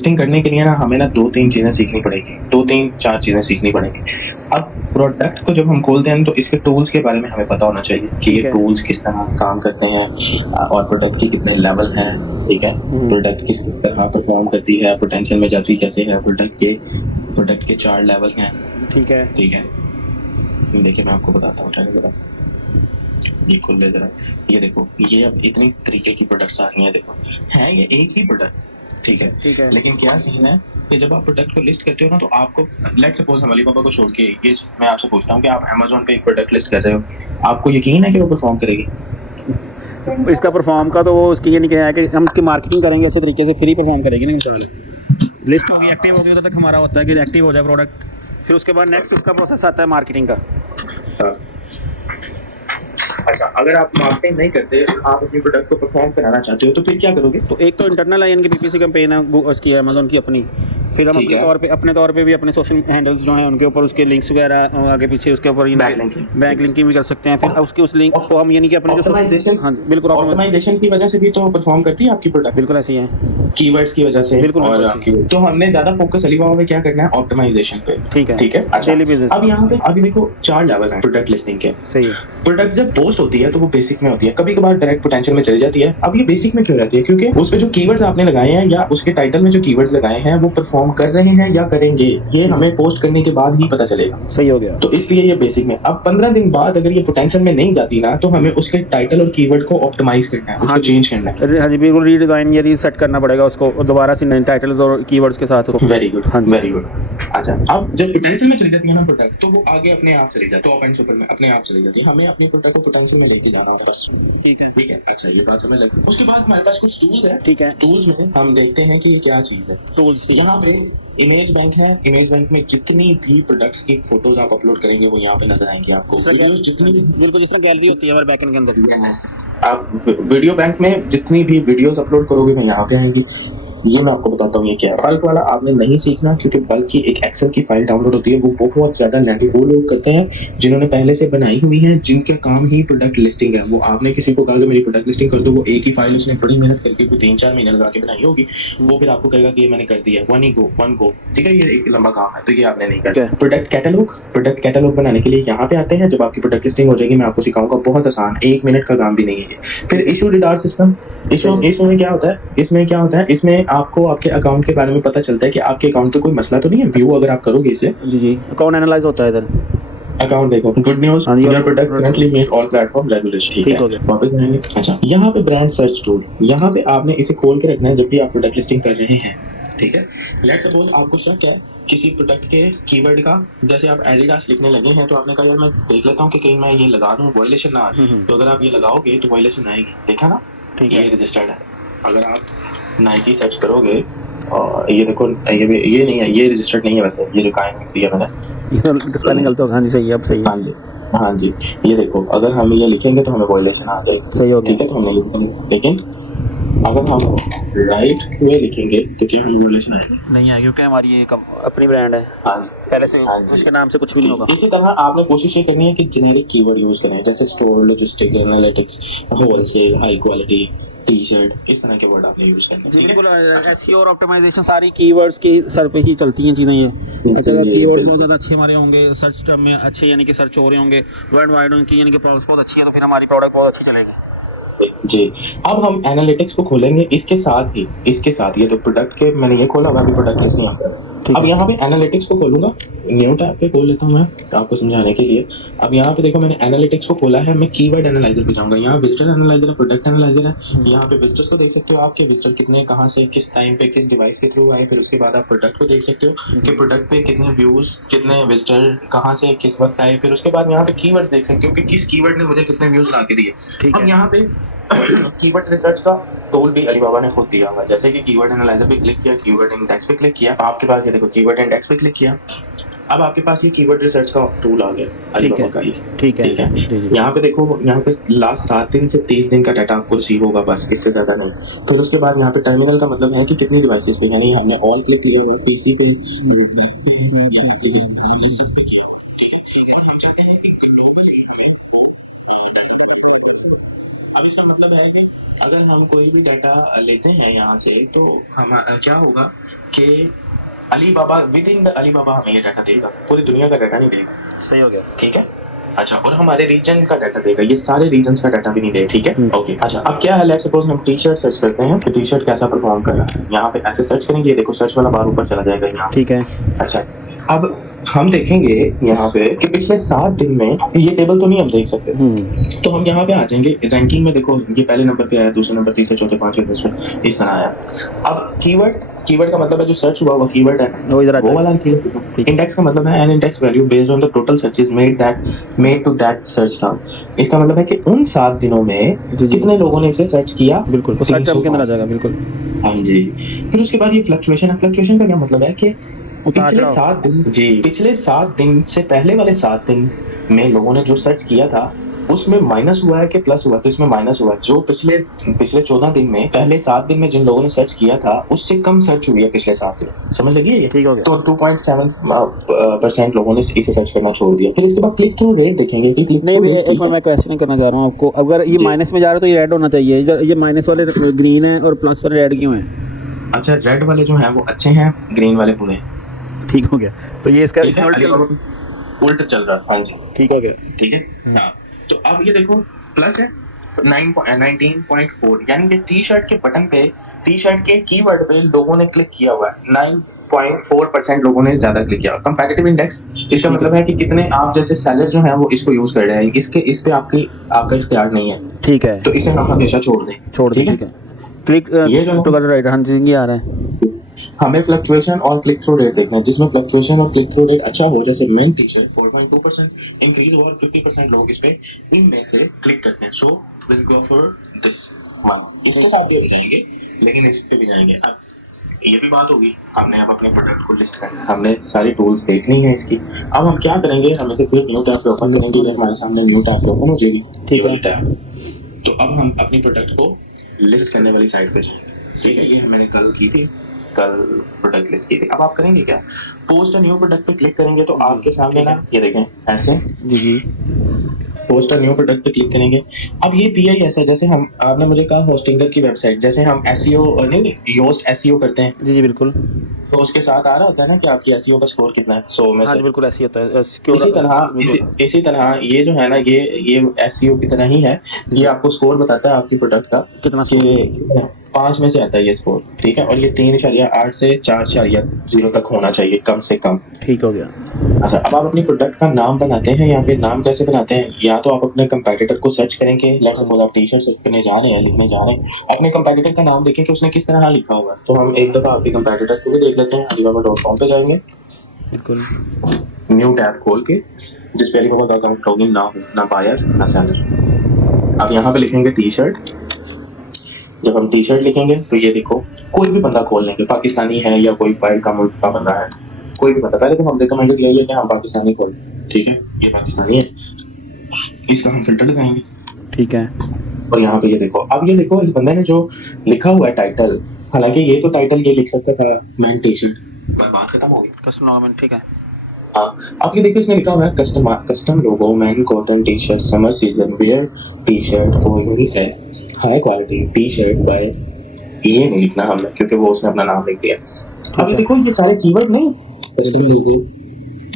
Listing करने के लिए ना हमें ना 2-3 चीज़ें सीखनी पड़ेगी, 2-3-4 चीज़ें सीखनी पड़ेंगी। अब प्रोडक्ट को जब हम खोलते हैं तो इसके टूल्स के बारे में हमें पता होना चाहिए कि ये टूल्स किस तरह काम करते हैं और प्रोडक्ट के कितने लेवल हैं, ठीक है? प्रोडक्ट किस तरह परफॉर्म करती है, पोटेंशियल में जाती कैसे है, प्रोडक्ट के 4 लेवल हैं, ठीक है। ठीक है? देखिए मैं आपको बताता हूँ, ये खोल ले जरा, ये देखो, ये अब इतनी तरीके की प्रोडक्ट्स आ रही हैं, देखो है ये एक ही प्रोडक्ट, ठीक है, लेकिन क्या सीन है कि जब आप प्रोडक्ट को लिस्ट करते हो ना तो आपको लेट्स सपोज हम अलीबाबा को छोड़ के ये मैं आपसे पूछता हूँ कि आप अमेज़न पे एक प्रोडक्ट लिस्ट कर रहे हो, आपको यकीन है कि वो परफॉर्म करेगी? इसका परफॉर्म का तो वो उसकी ये नहीं कहा है कि हम इसकी मार्केटिंग करेंगे अच्छे तरीके से, फिर ही परफॉर्म करेगी ना इंसान। लिस्ट होगी, एक्टिव होगी, उधर तक हमारा होता है कि एक्टिव हो जाए प्रोडक्ट, फिर उसके बाद नेक्स्ट उसका प्रोसेस आता है मार्केटिंग का। अच्छा, अगर आप मार्केटिंग नहीं करते, आप अपनी प्रोडक्ट को परफॉर्म कराना चाहते हो तो फिर क्या करोगे? तो एक तो इंटरनल है, इनकी पीपीसी कैंपेन है उसकी अमेज़न की अपनी, फिर हम अपने तौर पे भी अपने सोशल हैंडल्स जो हैं उनके ऊपर उसके लिंक्स वगैरह आगे पीछे उसके ऊपर बैक लिंकिंग भी कर सकते हैं, फिर उसकी उस लिंक को हम यानी कि अपने जो हाँ बिल्कुल ऑप्टिमाइजेशन की वजह से भी तो परफॉर्म करती है आपकी प्रोडक्ट, बिल्कुल ऐसी है, कीवर्ड्स की वजह से बिल्कुल और आपकी, तो हमने ज्यादा फोकस अलीबाबा में क्या करना है, ऑप्टिमाइजेशन पे, ठीक है, ठीक है। अच्छा, डेली बेसिस। अब यहाँ पे अभी देखो 4 लेवल हैं प्रोडक्ट लिस्टिंग के, सही है। प्रोडक्ट जब पोस्ट होती है तो वो बेसिक में होती है, कभी कभार डायरेक्ट पोटेंशियल में चली जाती है। अब ये बेसिक में क्यों रहती है? क्योंकि उस पे जो कीवर्ड्स आपने लगाए हैं या उसके टाइटल में जो कीवर्ड्स लगाए हैं वो परफॉर्म कर रहे हैं या करेंगे, ये हमें पोस्ट करने के बाद ही पता चलेगा। सही हो गया। तो इसलिए ये बेसिक में। अब 15 दिन बाद अगर ये पोटेंशियल में नहीं जाती ना तो हमें उसके टाइटल और कीवर्ड को ऑप्टिमाइज करना है, उसको चेंज करना है। हाँ जी, बिल्कुल रीडिजाइन या रीसेट करना पड़ेगा उसको दोबारा से नए टाइटल्स और कीवर्ड्स के साथ। Very good, very good. अच्छा, अब जब पोटेंशियल में चली जाती है ना प्रोडक्ट तो वो आगे अपने आप चली जाती है, टॉप एंड सुपर में अपने आप चली जाती है। हमें अपनी प्रोडक्ट को पोटेंशियल में लेके जाना होगा बस, ठीक है, ठीक है। अच्छा, ये बात समझ लगी। उसके बाद हमारे पास कुछ टूल्स है, ठीक है, टूल्स में हम देखते हैं कि ये क्या चीज है। टूल्स यहाँ पे इमेज बैंक है, इमेज बैंक में जितनी भी प्रोडक्ट्स की फोटोज आप अपलोड करेंगे वो यहाँ पे नजर आएंगे आपको, जितनी बिल्कुल जिस तरह गैलरी होती है हमारे बैकएंड के अंदर। आप वीडियो बैंक में जितनी भी वीडियोस अपलोड करोगे वो यहाँ पे आएंगी। ये मैं आपको बताता हूँ ये क्या है। बल्क वाला आपने नहीं सीखना, क्योंकि बल्क की एक एक्सेल की फाइल डाउनलोड होती है, वो बहुत ज्यादा लेंथी, वो लोग करते हैं जिन्होंने पहले से बनाई हुई है, जिनका काम ही प्रोडक्ट लिस्टिंग है। वो आपने किसी को कहा कि मेरी प्रोडक्ट लिस्टिंग कर दो, वो एक ही फाइल उसने बड़ी मेहनत करके कोई 3-4 महीने लगा के बनाई होगी, वो फिर आपको कहेगा कि ये मैंने कर दिया, वन गो, ठीक है, ये एक लंबा काम है, तो ये आपने नहीं करना। प्रोडक्ट कैटलॉग बनाने के लिए यहाँ पे आते हैं। जब आपकी प्रोडक्ट लिस्टिंग हो जाएगी मैं आपको सिखाऊंगा, बहुत आसान, 1 मिनट का काम भी नहीं है। फिर इशू रिडार सिस्टम, इसमें क्या होता है, इसमें आपको आपके अकाउंट के बारे में पता चलता है कि आपके अकाउंट पे कोई मसला तो नहीं है। व्यू अगर आप करोगे इसे, जी अकाउंट एनालाइज होता है इधर। अकाउंट देखो, good news, your product currently make all platform regulation, ठीक है, वापस जाएंगे। अच्छा, यहाँ पे ब्रांड सर्च टूल, यहाँ पे आपने इसे खोल के रखना है जब भी आप प्रोडक्ट लिस्टिंग कर रहे हैं, ठीक है। लेट्स सपोज आपको शक है किसी प्रोडक्ट के कीवर्ड का, जैसे आप एडिडास लिखने लगे हैं तो आपने कहा यार मैं देख लेता हूँ कि कहीं मैं ये लगा दूँ वायलेशन ना आए, तो अगर आप ये लगाओगे तो वायलेशन आएगी, देखा ना, ये रजिस्टर्ड है। अगर आप नाइकी सर्च करोगे और ये देखो, ये नहीं है, ये रजिस्टर्ड नहीं है, वैसे ये जो काइन लिख दिया मैंने, स्पेलिंग गलत हो, हाँ जी सही है, अब सही है, हाँ जी, ये देखो, अगर हम ये लिखेंगे तो हमें वायलेशन आ जाएगी, सही हो गया, ठीक है, तो हमने लिखा, लेकिन अगर हम राइट वे लिखेंगे तो क्या हमें वायलेशन आएगी? नहीं आएगी, क्योंकि हमारी ये अपनी ब्रांड है, पहले से उसके नाम से कुछ भी नहीं होगा। इसी तरह आपने कोशिश ये करनी है कि जेनेरिक कीवर्ड यूज करें, जैसे store, logistic, analytics, wholesale, high quality, T-shirt, इस तरह के वर्ड आपने यूज करने हैं। बिल्कुल, एसईओ और ऑप्टिमाइजेशन सारी कीवर्ड्स के सर पे ही चलती हैं चीज़ें ये। अच्छा, अगर कीवर्ड्स बहुत ज़्यादा अच्छे हमारे होंगे, सर्च टर्म में अच्छे यानी कि सर्च हो रहे होंगे वर्ल्ड वाइड, उनकी यानी कि प्रोडक्ट्स बहुत अच्छी है, तो फिर हमारी प्रोडक्ट बहुत अच्छी चलेगी जी। अब हम एनालिटिक्स को खोलेंगे, इसके साथ ये तो प्रोडक्ट के मैंने ये खोला हुआ, अभी प्रोडक्ट लिस्ट नहीं आता। अब यहाँ पे एनालिटिक्स को खोलूंगा, न्यू टैब पे खोल लेता हूँ मैं आपको समझाने के लिए। अब यहाँ पे देखो मैंने एनालिटिक्स को खोला है, मैं कीवर्ड एनालाइजर पे जाऊंगा। यहाँ विजिटर एनालाइजर है, प्रोडक्ट एनालाइजर है। यहाँ पे विजिटर्स को देख सकते हो, आपके विजिटर कितने, कहाँ से, किस टाइम पे, किस डिवाइस के थ्रू आए। फिर उसके बाद आप प्रोडक्ट को देख सकते हो कि प्रोडक्ट पे कितने व्यूज, कितने विजिटर, कहाँ से, किस वक्त आए। फिर उसके बाद यहाँ पे कीवर्ड्स देख सकते हो कि किस कीवर्ड ने मुझे कितने व्यूज ला के दिए। अब यहाँ पे कीवर्ड रिसर्च का टूल भी अलीबाबा ने खुद दिया हुआ है, जैसे कि कीवर्ड एनालाइजर पे क्लिक किया, कीवर्ड इंडेक्स पे क्लिक किया, आपके पास ये देखो कीवर्ड इंडेक्स पे क्लिक किया, अब आपके पास ये कीवर्ड रिसर्च का टूल आ गया अलीबाबा का ही, ठीक है। यहाँ पे देखो, यहाँ पे लास्ट 7 दिन से 30 दिन का डाटा आपको रिसीव होगा, बस इससे ज्यादा नहीं। फिर उसके बाद यहाँ पे टर्मिनल का मतलब है कि कितनी डिवाइसेस पे, यानी हमने ऑल क्लिक किया हुआ पीसी पे, सब पे किया हुआ, ठीक है। हम चाहते हैं कि ग्लोबली अब इसका मतलब है कि अगर हम कोई भी डाटा लेते हैं यहाँ से तो हम क्या होगा कि Alibaba, with in the Alibaba हमें ये डाटा देगा, पूरी दुनिया का डाटा नहीं देगा। सही हो गया। ठीक है। अच्छा, और हमारे रीजन का डाटा देगा, ये सारे रीजन्स का डाटा भी नहीं देगा। ठीक है, ओके। अच्छा, अब क्या हाल है, सपोज हम टी शर्ट सर्च करते हैं कि टी शर्ट कैसा परफॉर्म कर रहा है। यहाँ पे ऐसे सर्च करेंगे, देखो सर्च वाला बार ऊपर चला जाएगा यहाँ। ठीक है। अच्छा, अब हम देखेंगे यहाँ पे कि पिछले 7 दिन में ये टेबल तो नहीं हम देख सकते, तो हम यहाँ पे आ जाएंगे रैंकिंग में। देखो ये पहले नंबर पे आया, दूसरे नंबर, तीसरे, चौथे, पांचवें, 10वें, इस तरह आया। अब कीवर्ड का मतलब है जो सर्च हुआ वो कीवर्ड है, वो वाला कीवर्ड। इंडेक्स का मतलब है an index value based on the total searches made to that search term. इसका मतलब है कि उन 7 दिनों में कितने लोगों ने इसे सर्च किया। बिल्कुल, वो सर्च टर्म के अंदर आ जाएगा। बिल्कुल, हाँ जी। फिर उसके बाद ये फ्लक्चुएशन है। फ्लक्चुएशन का क्या मतलब है कि पिछले 7 दिन से पहले वाले 7 दिन में लोगों ने जो सर्च किया था उसमें माइनस हुआ है कि प्लस हुआ है, तो इसमें माइनस हुआ है। जो पिछले 14 दिन में, पहले 7 दिन में जिन लोगों ने सर्च किया था उससे कम सर्च हुई है पिछले 7 दिन। समझ लगी ये? ठीक हो गया। तो 2.7% लोगों ने इसे सर्च करना छोड़ दिया। फिर इसके बाद क्लिक थ्रू रेट देखेंगे कि क्लिक नहीं, एक बार मैं क्वेश्चन करना चाह रहा हूँ आपको, अगर ये माइनस में जा रहा है तो ये रेड होना चाहिए, ये माइनस वाले ग्रीन है और प्लस वाले रेड क्यों है? अच्छा, रेड वाले जो हैं वो अच्छे हैं, ग्रीन वाले बुरे हैं। ठीक हो गया। तो ये इसका उल्टा चल रहा है। हाँ जी, ठीक हो गया। ठीक है। हाँ, तो अब ये देखो प्लस है 19.4, यानी कि टी शर्ट के बटन पे, टी शर्ट के कीवर्ड पे लोगों ने क्लिक किया हुआ है। 9.4% लोगों ने ज्यादा क्लिक किया। कंपैरेटिव इंडेक्स, इसका मतलब है कि कितने आप जैसे सेलर जो हैं वो इसको यूज कर रहे हैं। इस पे आपका इख्तियार नहीं है। ठीक है, तो इसे हम हमेशा छोड़ दें। ठीक है। क्लिक ये जो टू राइट, हाँ जी, ये आ रहा है। हमें फ्लक्चुएशन और क्लिक थ्रू रेट देखना है, जिसमें फ्लक्चुएशन और क्लिक थ्रू रेट अच्छा हो, जैसे मेन टी शर्ट 4.2% इंक्रीज और 50% लोग इस पे इनमें से क्लिक करते हैं। So will go for this one. इसके साथ भी जाएंगे, लेकिन इस पे भी जाएंगे। अब ये भी बात होगी, हमने अब अपने प्रोडक्ट को लिस्ट करना है, हमने सारी टूल्स देख ली हैं इसकी। अब हम क्या करेंगे, हम इसे फिर न्यू टैब पे ओपन करेंगे, हमारे सामने न्यू टैब पे ओपन हो जाएगी। ठीक है टैब। तो अब हम अपनी प्रोडक्ट को लिस्ट करने वाली साइट पे जाएंगे। ठीक है, ये मैंने कल की थी, कल प्रोडक्ट लिस्ट की थी। अब आप करेंगे क्या, पोस्ट न्यू प्रोडक्ट पे क्लिक करेंगे तो आपके सामने ना ये देखें ऐसे जी पोस्ट न्यू प्रोडक्ट पे क्लिक करेंगे। अब ये PIS है, जैसे हम, आपने मुझे कहा होस्टिंगर की वेबसाइट, जैसे हम SEO और नहीं योस्ट SEO करते हैं। जी बिल्कुल। तो उसके साथ आ रहा होता है ना कि आपकी SEO का स्कोर कितना है 100 में से। हाँ बिल्कुल, ऐसे होता है। इसी तरह ये जो है ना, ये SEO की तरह ही है। ये आपको स्कोर बताता है आपकी प्रोडक्ट का कितना, 5 में से आता है ये स्कोर। ठीक है, और ये 3.8 से 4.0 तक होना चाहिए कम से कम। ठीक हो गया। अच्छा, अब आप अपनी प्रोडक्ट का नाम बनाते हैं, या फिर नाम कैसे बनाते हैं, या तो आप अपने कंपैटिटर को सर्च करेंगे। लेट्स सपोज आप टी-शर्ट सर्च करने जा रहे हैं, लिखने जा रहे हैं, अपने कंपैटिटर का नाम देखें कि उसने किस तरह लिखा हुआ है। तो हम एक दफा आपके कंपैटिटर को भी देख लेते हैं। alibaba.com पे जाएंगे, बिल्कुल न्यू टैब खोल के, जिस पे alibaba.com लॉगिन ना हो, ना बायर ना सेलर। अब यहाँ पे लिखेंगे टी शर्ट। जब हम टी शर्ट लिखेंगे तो ये देखो, कोई भी बंदा खोल लेंगे, पाकिस्तानी है या कोई बाहर का मुल्क का बंदा है, कोई भी बंदा। पहले तो हम रिकमेंडेड यही है कि हम पाकिस्तानी खोलें। ठीक है, ये पाकिस्तानी है, इसका हम फिल्टर लगाएंगे। ठीक है, और यहाँ पे ये देखो, अब ये देखो इस बंदे ने जो लिखा हुआ है टाइटल, हालांकि ये तो टाइटल ये लिख सकता था मैन टी शर्ट, बात खत्म हो गई। कस्टमर, ठीक है। हाँ, अब ये देखो इसने लिखा हुआ है custom logo man cotton T shirt summer season wear T shirt for unisex high quality T shirt buy, ये नहीं लिखना हमने क्योंकि वो उसने अपना नाम लिख दिया। अब ये देखो ये सारे कीवर्ड नहीं, custom logo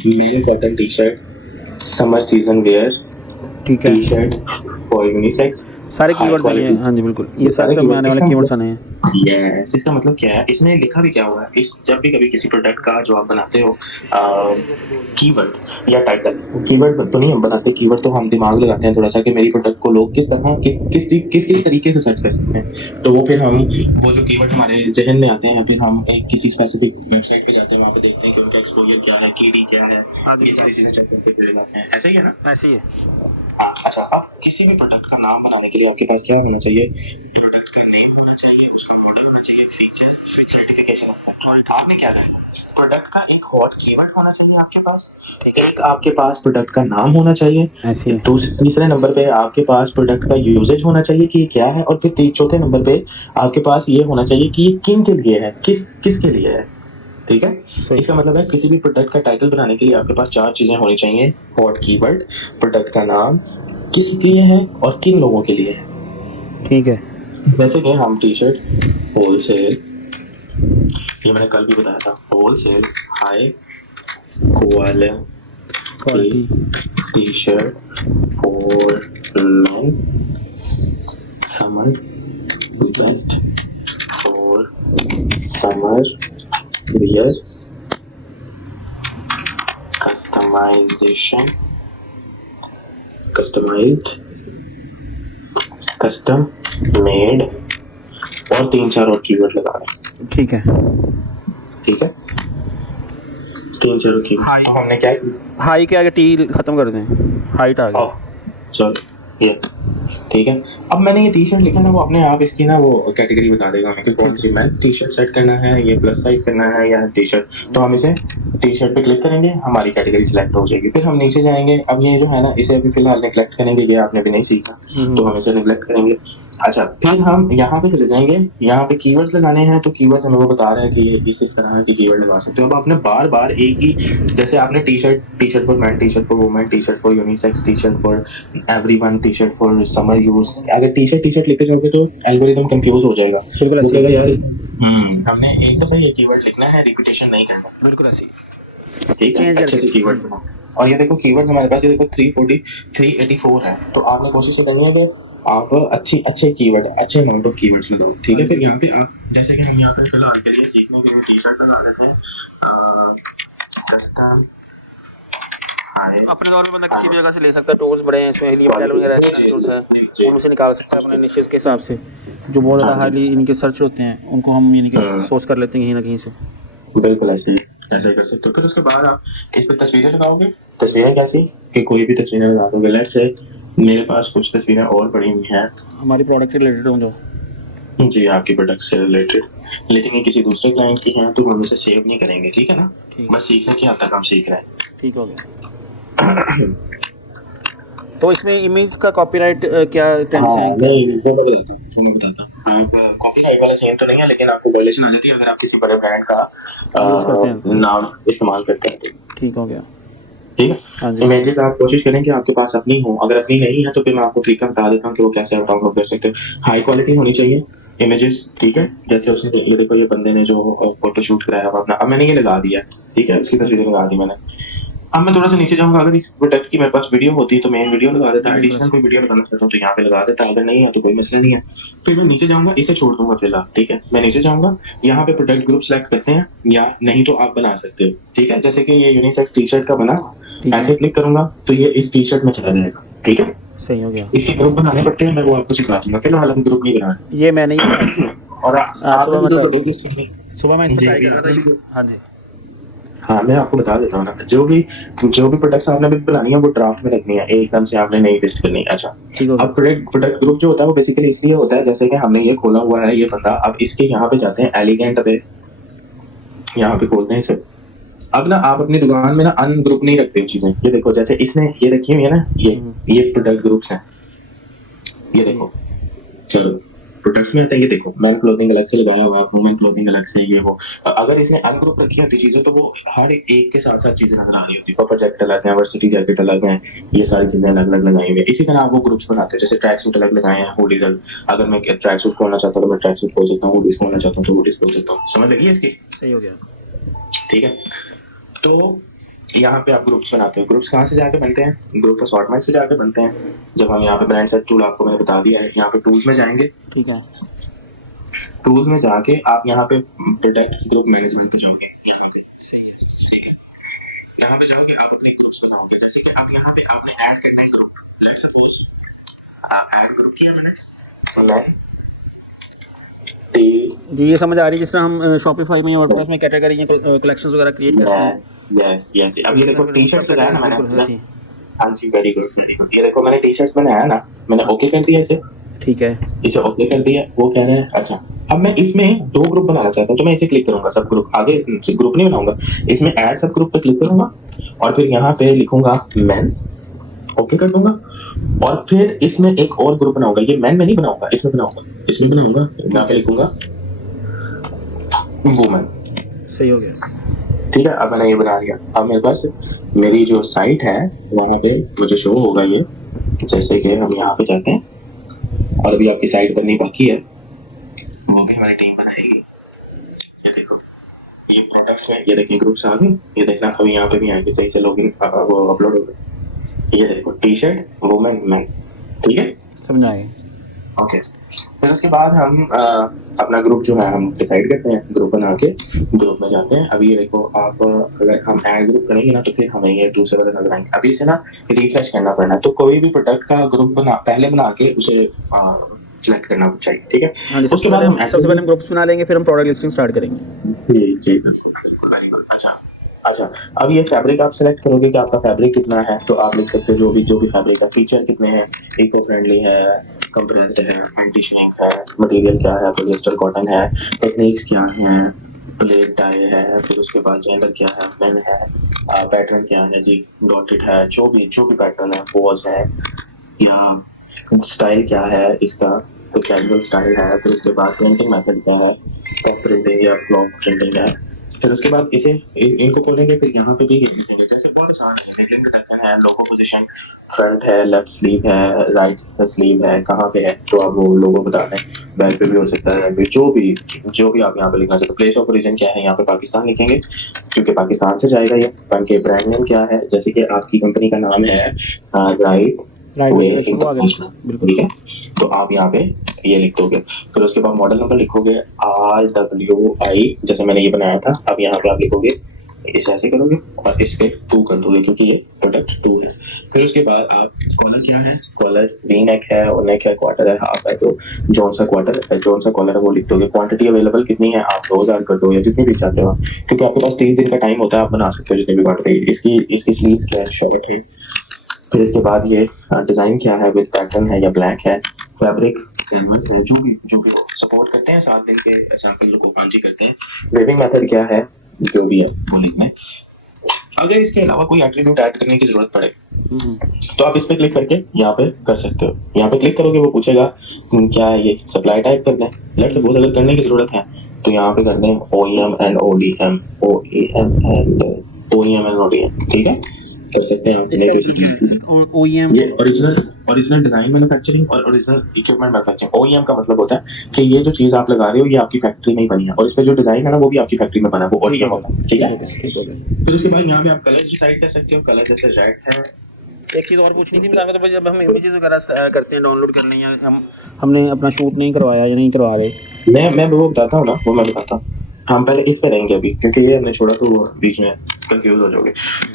man cotton T shirt summer season wear ठीक है, टी शर्ट फॉर यूनिसेक्स, सारे कीवर्ड्स हैं। हाँ जी बिल्कुल, ये सारे में आने वाले कीवर्ड्स आने हैं। यस, इसका मतलब क्या है, इसमें लिखा भी क्या हुआ है, इस जब भी कभी किसी प्रोडक्ट का जो आप बनाते हो कीवर्ड या टाइटल, कीवर्ड तो नहीं हम बनाते, कीवर्ड तो हम दिमाग लगाते हैं थोड़ा सा कि मेरी प्रोडक्ट को लोग किस तरह किस तरीके से सर्च कर सकते हैं। तो वो फिर हम वो जो कीवर्ड हमारे जहन में आते हैं, फिर हम एक किसी स्पेसिफिक वेबसाइट पे जाते हैं, वहाँ पे देखते हैं कि उनका एक्सपोजर क्या है, कीडी क्या है, ये सारी चीजें चेक करके फिर लगाते हैं। ऐसा ही है ना? ऐसे ही है। हाँ, अच्छा, अब किसी भी प्रोडक्ट का नाम बनाने के लिए आपके पास क्या होना चाहिए, प्रोडक्ट का नेम होना चाहिए, उसका मॉडल होना चाहिए, फीचर, सर्टिफिकेशन। आपने क्या है, प्रोडक्ट का एक हॉट कीवर्ड होना चाहिए आपके पास, एक आपके पास प्रोडक्ट का नाम होना चाहिए, तीसरे नंबर पे आपके पास प्रोडक्ट का यूजेज होना चाहिए कि क्या है, और फिर चौथे नंबर पे आपके पास ये होना चाहिए कि ये किन के लिए है, किसके लिए है। ठीक है, इसका मतलब है किसी भी प्रोडक्ट का टाइटल बनाने के लिए आपके पास 4 चीजें होनी चाहिए, हॉट कीवर्ड, प्रोडक्ट का नाम, किस लिए है और किन लोगों के लिए है। ठीक है, जैसे कि हम टी शर्ट होलसेल ये मैंने कल भी बताया था, wholesale high quality T shirt for men, summer best for summer wear, customisation, customised, custom made, और 3-4 और कीवर्ड लगा रहे। ठीक है, ठीक है, 3-4 कीवर्ड। तो हमने क्या किया, हाई के आगे टी खत्म कर दें, हाइट आ गई। चलो ये ठीक है। अब मैंने ये टी शर्ट लिखा ना, वो अपने आप इसकी ना वो कैटेगरी बता देगा हमें कि कौन सी मैन टी शर्ट सेट करना है, ये प्लस साइज करना है या टी शर्ट। तो हम इसे टी शर्ट पे क्लिक करेंगे, हमारी कैटेगरी सिलेक्ट हो जाएगी। फिर हम नीचे जाएंगे, अब ये जो है ना इसे अभी फिलहाल नेग्लेक्ट करेंगे, ये आपने भी नहीं सीखा तो हम इसे नेग्लेक्ट करेंगे। अच्छा, फिर हम यहाँ पे चले जाएंगे, यहाँ पे कीवर्ड्स लगाने हैं, तो कीवर्ड्स हमें वो बता रहा है कि ये इस तरह के कीवर्ड लगा सकते हो। अब आपने बार बार एक ही, जैसे आपने T shirt for man, T shirt for women, T shirt for unisex, T shirt for everyone, T shirt for summer use, अगर टी शर्ट लिखते जाओगे तो एल्गोरिथम कंफ्यूज हो जाएगा। बोलेगा यार हमने एक दफा ये कीवर्ड लिखना है, रिपीटेशन नहीं करना। बिल्कुल ऐसे ठीक है, अच्छे से कीवर्ड बनाओ। और ये देखो कीवर्ड हमारे पास, ये देखो 384 है। तो आपने कोशिश करनी है कि आप अच्छे कीवर्ड, अच्छे अमाउंट ऑफ कीवर्ड्स में दो। ठीक है, फिर यहाँ पे आप, जैसे कि हम यहाँ पे फिलहाल के लिए सीखने के लिए टी शर्ट लगा देते हैं, कस्टम हाई। अपने दौर में बंदा किसी भी जगह से ले सकता है, टूल्स बड़े हैं इसमें, हिलियम जेल वगैरह टूल्स हैं, उनसे निकाल सकता है अपने निशेस के हिसाब से, जो बहुत ज़्यादा हाईली इनके सर्च होते हैं, उनको हम यानी कि सोर्स कर लेते हैं कहीं ना कहीं से। बिल्कुल ऐसे ही कर सकते हो। फिर उसके बाद आप इस पर तस्वीरें लगाओगे। तस्वीरें कैसी कि कोई भी तस्वीरें लगा दोगे। लेट्स से मेरे पास कुछ तस्वीरें और पड़ी हुई हैं, हमारी प्रोडक्ट के रिलेटेड हो जो जी आपकी प्रोडक्ट से रिलेटेड, लेकिन ये किसी दूसरे क्लाइंट की हैं, तो हम इसे सेव नहीं करेंगे। ठीक है ना, बस सीखने की हद तक हम सीख रहे हैं। ठीक हो गया। तो इसमें इमेज का कॉपीराइट क्या टेंस है? नहीं वो मैं बताता हूँ। कॉपीराइट वाला सीन तो नहीं है, लेकिन आपको वायलेशन आ जाती है अगर आप किसी बड़े ब्रांड का नाम इस्तेमाल करते हैं। ठीक हो गया। ठीक है, इमेजेस आप कोशिश करें कि आपके पास अपनी हो। अगर अपनी नहीं है तो फिर मैं आपको तरीका बता देता हूँ कि वो कैसे आप डाउनलोड कर सकते हैं। हाई क्वालिटी होनी चाहिए इमेजेस। ठीक है, जैसे उसने ये देखो, ये बंदे ने जो फोटो शूट कराया हुआ अपना, अब मैंने ये लगा दिया। ठीक है, उसकी तस्वीरें लगा दी मैंने। अब मैं थोड़ा सा नीचे जाऊंगा, अगर इस प्रोडक्ट की मेरे पास वीडियो होती तो मेन वीडियो लगा देता, एडिशनल कोई वीडियो लगाना चाहता हूँ तो यहाँ पे लगा देता, अगर नहीं है तो कोई मसला नहीं है। तो मैं नीचे जाऊंगा, इसे छोड़ दूंगा फिलहाल। ठीक है, मैं नीचे जाऊंगा, यहाँ पे प्रोडक्ट ग्रुप सेलेक्ट करते हैं, या नहीं तो आप बना सकते हो। ठीक है, जैसे कि ये यूनिसेक्स टी शर्ट का बना, ऐसे क्लिक करूंगा तो ये इस टी शर्ट में चला जाएगा। ठीक है, सही हो गया। इसके ग्रुप बनाने पड़ते हैं, मैं वो आपको सिखा दूंगा। फिलहाल हम ग्रुप नहीं बना, ये मैंने और सुबह मैं इस पर ट्राई कर रहा था। हाँ जी, हाँ मैं आपको बता देता हूँ ना, जो भी प्रोडक्ट्स आपने अभी बनानी है वो ड्राफ्ट में रखनी है, एकदम से आपने नहीं लिस्ट करनी। अच्छा, अब प्रोडक्ट ग्रुप जो होता है वो बेसिकली इसलिए होता है, जैसे कि हमने ये खोला हुआ है ये बंदा, अब इसके यहाँ पे जाते हैं एलिगेंट पे, यहाँ पे खोलते हैं इसे। अब ना आप अपनी दुकान में ना अनग्रुप नहीं रखते हो चीजें। ये देखो, जैसे इसने ये रखी हुई है ना, ये प्रोडक्ट ग्रुप्स हैं। ये देखो, चलो प्रोडक्ट्स में आते हैं। ये देखो, मैन क्लोथिंग अलग से लगाया हुआ, वुमेन क्लोथिंग अलग से, ये वो। अगर इसने अनग्रुप रखी होती चीजें तो वो हर एक के साथ साथ चीजें नजर आ रही होती। पपर जैकेट अलग है, वर्सिटी जैकेट अलग है, ये सारी चीजें अलग अलग लगाई हुई है। इसी तरह आप वो ग्रुप्स बनाते हैं, जैसे ट्रैक सूट अलग लगाए हैं, हुडीज अलग। अगर मैं ट्रैक सूट खोलना चाहता हूँ तो मैं ट्रैक सूट खोल सकता हूँ, हुडीज खोलना चाहता हूँ तो हुडीज खोल सकता हूँ। समझ लगी है इसकी? सही हो गया। ठीक है, तो यहाँ पे आप ग्रुप्स बनाते हो। ग्रुप्स कहाँ से जाके बनते हैं? ग्रुप असॉर्टमेंट से जाके बनते हैं। जब हम यहाँ पे ब्रांड सर्च टूल आपको मैंने बता दिया है, यहाँ पे टूल्स में जाएंगे। ठीक है, टूल्स में जाके आप यहाँ पे प्रोडक्ट ग्रुप मैनेजमेंट पे जाओगे। यहाँ पे जाओगे, आप अपने ग्रुप्स बनाओगे। जैसे कि आप यहाँ पे आपने ऐड करना है group, let's suppose add group किया मैंने, जी ये समझ आ रही है। जिस तरह हम शॉपिफाई में वर्डप्रेस में कैटेगरी या कलेक्शंस वगैरह क्रिएट करते हैं। यस अब ये देखो टी-शर्ट्स लगाया ना मैंने। हाँ जी, वेरी गुड। ये देखो मैंने टी-शर्ट्स बनाया ना, मैंने ओके कर दिया इसे। ठीक है, इसे ओके कर दिया। वो कह रहे हैं अच्छा अब मैं इसमें 2 ग्रुप बनाना चाहता हूँ, तो मैं इसे क्लिक करूंगा, सब ग्रुप। आगे ग्रुप नहीं बनाऊंगा, इसमें ऐड सब ग्रुप पे क्लिक करूंगा और फिर यहाँ पे लिखूंगा मेन, ओके कर दूंगा। और फिर इसमें एक और ग्रुप बनाऊंगा, ये मेन में नहीं बनाऊंगा, इसमें बनाऊंगा। यहाँ पे लिखूंगा वुमेन। सही हो गया। ठीक है, अब मैंने ये बना दिया। अब मेरे पास मेरी जो साइट है वहाँ पे मुझे शो होगा ये। जैसे कि हम यहाँ पे जाते हैं, और अभी आपकी साइट बननी बाकी है, वो भी हमारी टीम बनाएगी। ये देखो, ये प्रोडक्ट्स में ये देखिए ग्रुप्स आ गए, ये देखना अभी यहाँ पे भी आएंगे सही से लॉगिन वो अपलोड हो गए। ये देखो टी शर्ट वुमेन मैन, ठीक है, समझ आए। ओके। फिर उसके बाद हम अपना ग्रुप जो है हम डिसाइड करते हैं, ग्रुप बना के ग्रुप में जाते हैं। अभी ये देखो आप अगर हम ऐड ग्रुप करेंगे ना तो फिर हमें ये दूसरे वाले नजर आएंगे। अभी इसे ना रिफ्रेश करना पड़ना है, तो कोई भी प्रोडक्ट का ग्रुप पहले बना के उसे सिलेक्ट करना चाहिए, ठीक है। हाँ जी, उसके बाद हम सबसे पहले हम ग्रुप्स बना लेंगे, फिर हम प्रोडक्ट लिस्टिंग स्टार्ट करेंगे। जी बिल्कुल, वेरी गुड। अच्छा, अब ये फैब्रिक आप सेलेक्ट करोगे कि आपका फैब्रिक कितना है, तो आप लिख सकते हो जो भी फैब्रिक का फीचर कितने हैं, इको फ्रेंडली है, कंप्रेस्ड है, एंटी श्रिंक है, मटेरियल क्या है, पॉलिएस्टर कॉटन है, टेक्निक्स क्या हैं, प्लेट डाई है, फिर उसके बाद जेंडर क्या है, मेन है, पैटर्न क्या है जी, डॉटेड है, जो भी पैटर्न है, पोज है, या स्टाइल क्या है इसका, तो कैजुअल स्टाइल है, फिर उसके बाद प्रिंटिंग मेथड क्या है, टॉप प्रिंटिंग या फ्लॉप प्रिंटिंग है। फिर उसके बाद इसे इनको खोलेंगे, फिर यहाँ पे भी लिखेंगे, जैसे बहुत आसान है, नेकलाइन का टक्कन है, लोगो पोजीशन, फ्रंट है, लेफ्ट स्लीव है, राइट स्लीव है, कहाँ पे है तो आप वो लोगो बता दें, बैक पे भी हो सकता है, जो भी आप यहाँ पे लिखना चाहते हो। प्लेस ऑफ ओरिजिन क्या है, यहाँ पे पाकिस्तान लिखेंगे क्योंकि पाकिस्तान से जाएगा ये। उनके ब्रांड नेम क्या है, जैसे कि आपकी कंपनी का नाम है राइट वे इंटरनेशनल, ठीक है, तो आप यहाँ पे ये लिख दोगे। फिर उसके बाद मॉडल नंबर लिखोगे RWI, जैसे मैंने ये बनाया था। अब यहाँ पे आप लिखोगे, इसे ऐसे करोगे और इस पे 2 कर दोगे क्योंकि ये प्रोडक्ट 2 है। फिर उसके बाद आप कॉलर क्या है, कॉलर वी नेक है, और नेक है, क्वार्टर है, हाफ है, तो जोन सा क्वार्टर है, जोन सा कॉलर है वो लिख दोगे। क्वांटिटी अवेलेबल कितनी है, आप 2000 कर दो या जितनी भी चाहते हो, क्योंकि आपके पास 30 दिन का टाइम होता है, आप बना सकते हो जितनी भी क्वांटिटी। इसकी स्लीव्स क्या है, शॉर्ट है। फिर इसके बाद ये डिजाइन क्या है, विद पैटर्न है या ब्लैक है, फैब्रिक कैनवस है, जो भी सपोर्ट करते हैं 7 दिन के सैंपल को, हाँ जी करते हैं। वेविंग मेथड क्या है, जो भी है वो लिखना है। अगर इसके अलावा कोई एट्रीब्यूट ऐड करने की जरूरत पड़े तो आप इस पे क्लिक करके यहाँ पे कर सकते हो। यहाँ पे क्लिक करोगे वो पूछेगा क्या है ये, सप्लाई टाइप कर दें। लेट्स सपोज अगर करने की जरूरत है तो यहाँ पे कर दें OEM एंड ODM, ठीक है, कर सकते हैं आप। OEM ये ओरिजिनल डिजाइन मैन्युफैक्चरिंग और ओरिजिनल इक्विपमेंट मैन्युफैक्चरिंग। OEM का मतलब होता है कि ये जो चीज आप लगा रहे हो ये आपकी फैक्ट्री में ही बनी है, और इस पे जो डिजाइन है ना वो भी आपकी फैक्ट्री में बना है, वो OEM होता है, ठीक है। फिर उसके बाद यहाँ पे आप कलर डिसाइड कर सकते हो, कलर जैसे रेड है। एक चीज़ और पूछनी थी तो जब हम इमेजेस वगैरह करते हैं, डाउनलोड करने, या हमने अपना शूट नहीं करवाया या नहीं करवा रहे, मैं वो बताता हूँ ना, वो मैं बताता हूँ। हम पहले इस पे रहेंगे अभी, क्योंकि ये हमने छोड़ा तो बीच में कंफ्यूज हो जाओगे।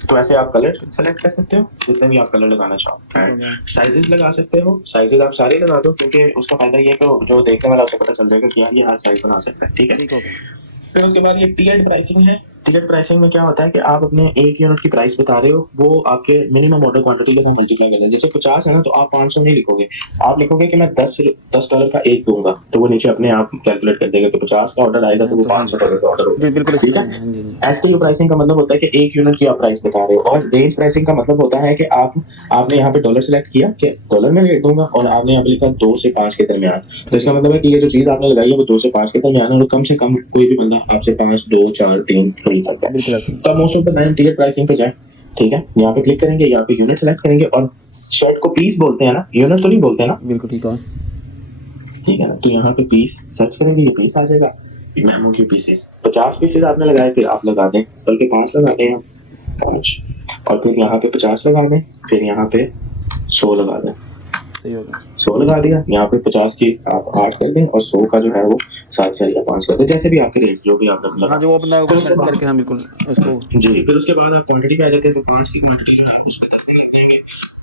तो ऐसे आप कलर सेलेक्ट कर सकते हो, जितने भी आप कलर लगाना चाहो, एंड साइजेस लगा सकते हो। साइजेस आप सारे लगा दो, क्योंकि उसका फायदा ये है कि जो देखने वाला उसको पता चल जाएगा कि यार ये हर साइज बना सकता है, ठीक है। फिर उसके बाद ये टिकट प्राइसिंग है। टिकट प्राइसिंग में क्या होता है कि आप अपने एक यूनिट की प्राइस बता रहे हो, वो आपके मिनिमम ऑर्डर क्वांटिटी के साथ मल्टीप्लाई करते हैं। जैसे 50 है ना, तो आप 500 नहीं लिखोगे, आप लिखोगे कि मैं $10 का एक दूंगा, तो वो नीचे अपने आप कैलकुलेट कर देगा कि 50 का ऑर्डर आएगा तो वो $500 का ऑर्डर होगा, ठीक है। एसकेयू प्राइसिंग का मतलब होता है कि एक यूनिट की आप प्राइस बता रहे हो, और रेंज प्राइसिंग का मतलब होता है कि आपने यहाँ पे डॉलर सेलेक्ट किया कि डॉलर में रेट दूंगा, और आपने यहाँ पे लिखा 2 से 5 के दरमियान। तो इसका मतलब है कि ये जो चीज आपने लगाई है वो 2 से 5 के दरमियान है, और कम से कम कोई भी बंदा आपसे 5, 2, 4, 3 खरीद सकता है। तो most of the time ticket pricing पे जाए, ठीक है। यहाँ पे क्लिक करेंगे, यहाँ पे यूनिट सेलेक्ट करेंगे, और शर्ट को पीस बोलते हैं ना, यूनिट तो नहीं बोलते ना, बिल्कुल ठीक है, ठीक है ना। तो यहाँ पे पीस सर्च करेंगे, ये पीस आ जाएगा, मेमो की पीसेस 50 पीसेस आपने लगाए, फिर आप लगा दें सर के 5 लगाते हैं 5, और फिर यहाँ पे 50 लगा दें, फिर यहाँ पे 100 लगा दें, 100 लगा दिया। यहाँ पे 50 की आप 8 कर दें, और 100 का जो है वो 7 4 या 5 कर दें, जैसे भी आपके रेट जो भी आपने लगा, जो अपना करके, हाँ बिल्कुल उसको जी। फिर उसके बाद आप क्वांटिटी पे आ जाते हैं, तो 5 की क्वांटिटी जो है उसको 10 दिन लग जाएंगे,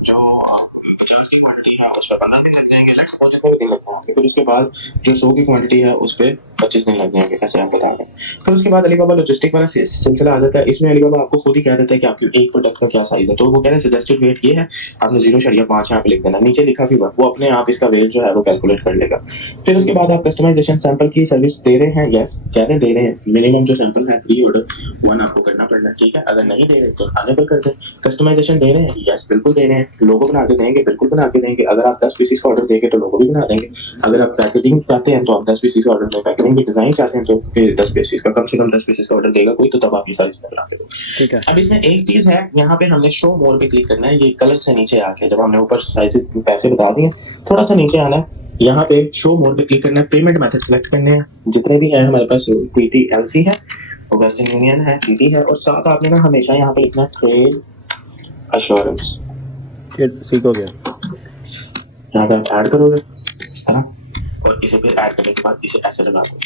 जो आप 50 की क्वांटिटी है उस पर 15 दिन लग जाएंगे, लेट्स सपोज जितने भी दिन लगते हैं। फिर उसके बाद जो 100 की क्वांटिटी है उस पर 25 दिन लग जाएंगे, ऐसे आप बता रहे हैं। फिर उसके बाद अलीबाबा लॉजिस्टिक वाला सिलसिला आ जाता है। इसमें अलीबाबा आपको खुद ही कह देता है कि आपके एक प्रोडक्ट का क्या साइज है, तो वो कह रहे हैं सजेस्टेड वेट ये है, आपने 0.5 यहाँ पे लिख देना, नीचे लिखा भी हुआ, वो अपने आप इसका वेट जो है वो कैलकुलेट कर लेगा। फिर उसके बाद आप कस्टमाइजेशन सैंपल की सर्विस दे रहे हैं, यस कह रहे दे रहे हैं। मिनिमम जो सैंपल है 3 ऑर्डर 1 आपको करना पड़ना है, ठीक है। अगर नहीं दे रहे तो खाने पर कर दें। कस्टमाइजेशन दे रहे हैं, यस बिल्कुल दे रहे हैं। लोगो बना के देंगे, बिल्कुल बना के देंगे। अगर आप 10 पीसेस का ऑर्डर देंगे तो लोगो भी बना देंगे। अगर आप पैकेजिंग चाहते हैं तो आप 10 पीसेस का ऑर्डर में पैकेजिंग भी डिजाइन चाहते हैं तो फिर 10 पीसेस का, कम से कम 10 पीसेस का ऑर्डर देगा कोई, तो तब आप ये साइज बना के दो, ठीक है। अब इसमें एक चीज है, यहाँ पे हमने शो मोर पे क्लिक करना है। ये कलर से नीचे आके जब हमने ऊपर साइजेस पैसे बता दिए, थोड़ा सा नीचे आना है, यहाँ पे शो मोर पे क्लिक करना है। पेमेंट मेथड सेलेक्ट करने हैं, जितने भी हैं हमारे पास TTLC है, वो वेस्टर्न यूनियन है, जीटी है, और साथ आपने ना हमेशा यहाँ पे लिखना ट्रेड अश्योरेंस। ठीक हो गया। यहाँ पे आप ऐड करोगे इस तरह, और इसे फिर ऐड करने के बाद इसे ऐसे लगा दो,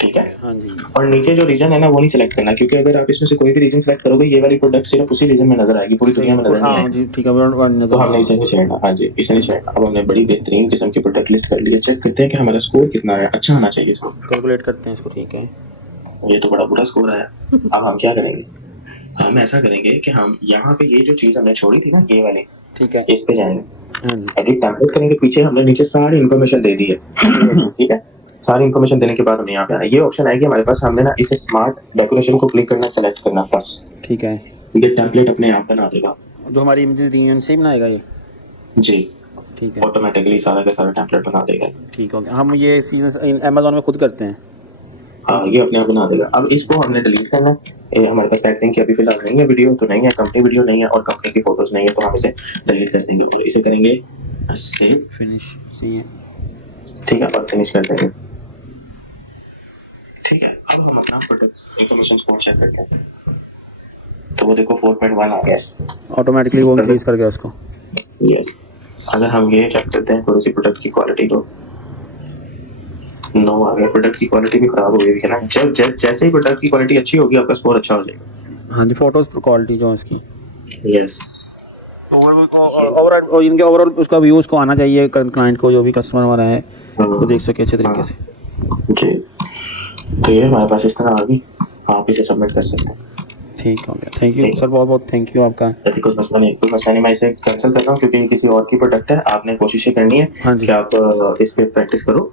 ठीक है। हाँ जी। और नीचे जो रीजन है ना वो नहीं सिलेक्ट करना, क्योंकि अगर आप इसमें से कोई भी रीजन सिलेक्ट करोगे ये वाली प्रोडक्ट सिर्फ उसी रीजन में नजर आएगी, पूरी दुनिया में नजर नहीं हाँ आएगी। जी ठीक है। तो हमने इसे नहीं छेड़ना। हाँ जी, इसे नहीं छेड़ना। अब हमने बड़ी बेहतरीन किस्म की प्रोडक्ट लिस्ट कर ली है। चेक करते हैं कि हमारा स्कोर कितना है। अच्छा आना चाहिए इसको, कैलकुलेट करते हैं इसको। ठीक है, ये तो बड़ा बुरा स्कोर आया। अब हम क्या करेंगे, हम ऐसा करेंगे कि हम यहाँ पे ये जो चीज हमने छोड़ी थी ना ये वाली, ठीक है। इस पे जाएंगे, हाँ जी। एडिट टेम्पलेट करेंगे, पीछे हमने नीचे सारी इन्फॉर्मेशन दे दी है, ठीक है। सारी इन्फॉर्मेशन देने के बाद हमें यहाँ पे आना, ये ऑप्शन आएगी हमारे पास। हमने ना इसे स्मार्ट डेकोरेशन को क्लिक करना, सेलेक्ट करना बस, ठीक है। ये टेम्पलेट अपने आप बना देगा। जो हमारी इमेजेस दी हैं उनसे ही बनाएगा ये? जी, ठीक है, ऑटोमेटिकली सारा का सारा टेम्पलेट बना देगा। ठीक हो गया। हम ये चीज़ें अमेज़ॉन में खुद करते हैं। हाँ, ये अपने आप बना देगा। अब इसको हमने डिलीट करना है। ये हमारे पास पैकेजिंग की अभी फिलहाल नहीं है, वीडियो तो नहीं है, कंपनी वीडियो नहीं है और कंपनी की फोटोज नहीं है, तो हम इसे डिलीट कर देंगे और इसे करेंगे सेव, फिनिश सही है। ठीक है, और फिनिश कर देंगे। ठीक है, अब हम अपना प्रोडक्ट इंफॉर्मेशन स्कोर चेक करते हैं। तो वो देखो 4.1 आ गया है ऑटोमेटिकली वो इंक्रीज कर गया उसको। यस। अगर हम ये चेक करते हैं थोड़ी सी प्रोडक्ट की क्वालिटी, तो 9 आ गया। प्रोडक्ट की क्वालिटी भी खराब हो गई है ना। जब जैसे ही प्रोडक्ट की क्वालिटी अच्छी होगी आपका स्कोर अच्छा हो जाएगा। हाँ जी, फोटोज पर क्वालिटी जो है इसकी, यस। ओवरऑल इनके ओवरऑल उसका व्यू उसको आना चाहिए, क्लाइंट को, जो भी कस्टमर हमारा है वो देख सके अच्छे तरीके से। जी, तो ये हमारे पास इस तरह आ गई, आप इसे सबमिट कर सकते हैं। ठीक हो गया। थैंक यू सर, बहुत बहुत थैंक यू आपका। यदि कोई मसला नहीं, मैं इसे कैंसिल कर रहा हूँ क्योंकि ये किसी और की प्रोडक्ट है। आपने कोशिश ये करनी है हाँ जी। कि आप इस पे प्रैक्टिस करो